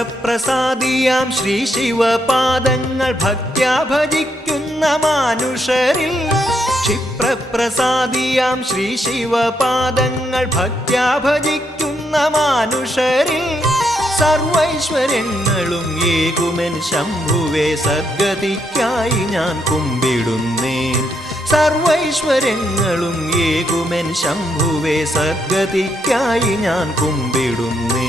ക്ഷിപ്രപ്രസാദിയാം ശ്രീ ശിവപാദങ്ങൾ ഭക്ത്യാ ഭജിക്കുന്ന മാനുഷരിൽ ക്ഷിപ്രപ്രസാദിയാം ശ്രീ ശിവപാദങ്ങൾ ഭക്ത്യാ ഭജിക്കുന്ന മാനുഷരിൽ സർവൈശ്വര്യങ്ങളും ഏകുമെൻ ശംഭുവേ സദ്ഗതിക്കായി ഞാൻ കുമ്പിടുന്നേൻ സർവൈശ്വര്യങ്ങളും ഏകുമെൻ ശംഭുവേ സദ്ഗതിക്കായി ഞാൻ കുമ്പിടുന്നേൻ